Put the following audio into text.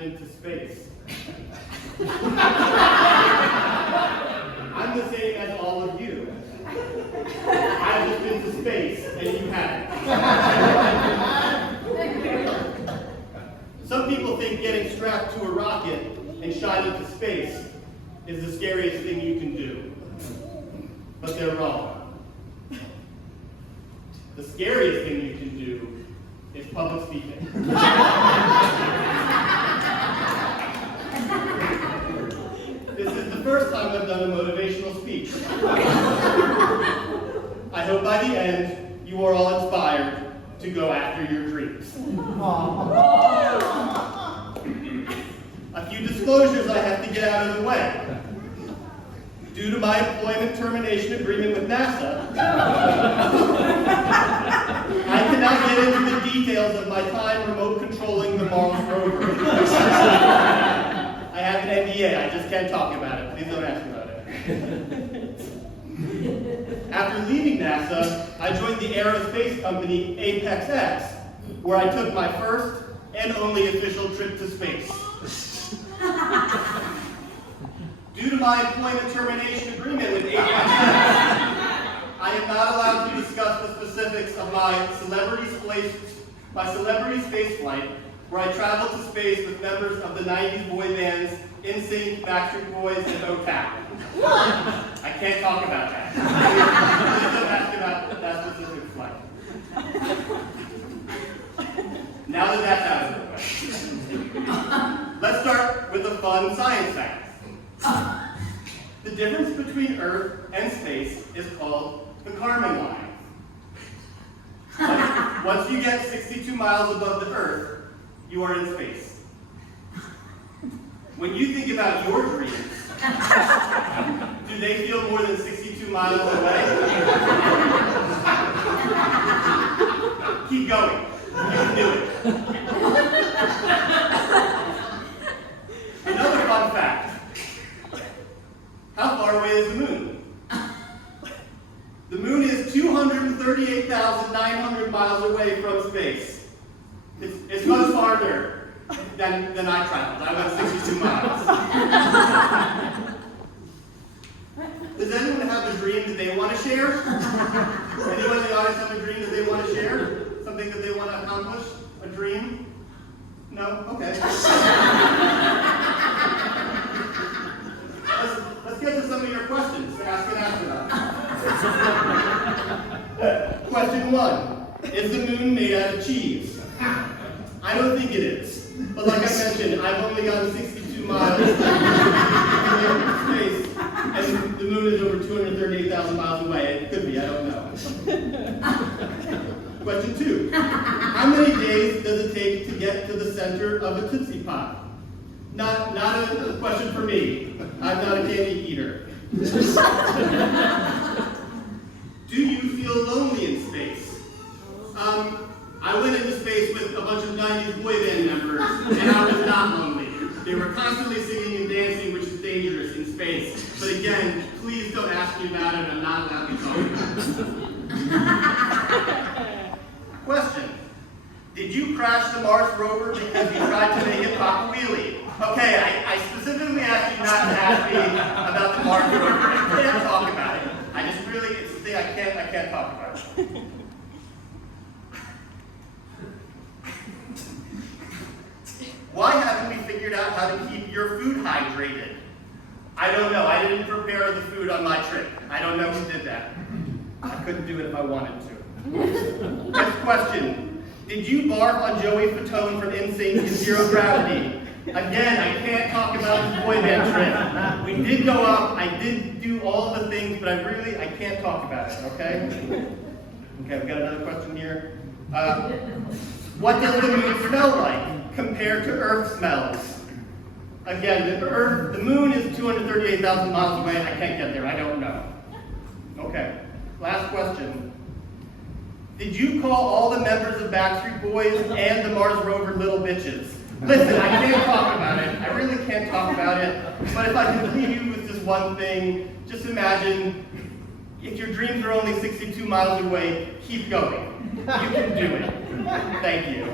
been to space. I'm the same as all of you. I've just been to space, and you haven't. Some people think getting strapped to a rocket and shot into space is the scariest thing you can do. But they're wrong. The scariest thing you can do is public speaking. This is the first time I've done a motivational speech. I hope by the end you are all inspired to go after your dreams. A few disclosures I have to get out of the way. Due to my employment termination agreement with NASA, I cannot get into the details of my time remote controlling the Mars rover. I have an NDA, I just can't talk about it. Please don't ask about it. After leaving NASA, I joined the aerospace company Apex X, where I took my first and only official trip to space. Due to my employment termination agreement with Apex X, I am not allowed to discuss the specifics of my celebrity space flight, where I traveled to space with members of the 90s boy bands NSYNC, Backstreet Boys, and OTAP. I can't talk about that. Please don't ask about that specific flight. Now that that's out of the way, let's start with a fun science fact. The difference between Earth and space is called the Kármán line. Once you get 62 miles above the Earth, you are in space. When you think about your dreams, do they feel more than 62 miles away? Keep going. You can do it. Another fun fact. How far away is the moon? The moon is 238,900 miles away from space. It's much farther than I traveled. I went 62 miles. Does anyone have a dream that they want to share? Anyone in the audience have a dream that they want to share? Something that they want to accomplish? A dream? No? Okay. Let's get to some of your questions to ask an astronaut. Question 1. Is the moon made out of cheese? I don't think it is. But like I mentioned, I've only gone 62 miles in space, and the moon is over 238,000 miles away. It could be, I don't know. Question 2. How many days does it take to get to the center of a Tootsie Pop? Not a question for me. I'm not a candy eater. Do you feel lonely in space? I went into space with a bunch of 90s boy band members, and I was not lonely. They were constantly singing and dancing, which is dangerous in space. But again, please don't ask me about it. I'm not allowed to talk about it. Question. Did you crash the Mars rover because you tried to make it pop a wheelie? Okay, I specifically asked you not to ask me about the Mars rover. I can't talk about it. It's a thing I can't talk about. Why haven't we figured out how to keep your food hydrated? I don't know. I didn't prepare the food on my trip. I don't know who did that. I couldn't do it if I wanted to. Next question. Did you barf on Joey Fatone from NSYNC in Zero Gravity? Again, I can't talk about the boy band trip. We did go up. I did do all the things, but I can't talk about it, okay? Okay, we've got another question here. What does the moon smell like compared to Earth smells? Again, the moon is 238,000 miles away. I can't get there. I don't know. Okay, last question. Did you call all the members of Backstreet Boys and the Mars rover little bitches? Listen, I can't talk about it. I really can't talk about it. But if I could leave you with just one thing, just imagine if your dreams are only 62 miles away, keep going. You can do it. Thank you.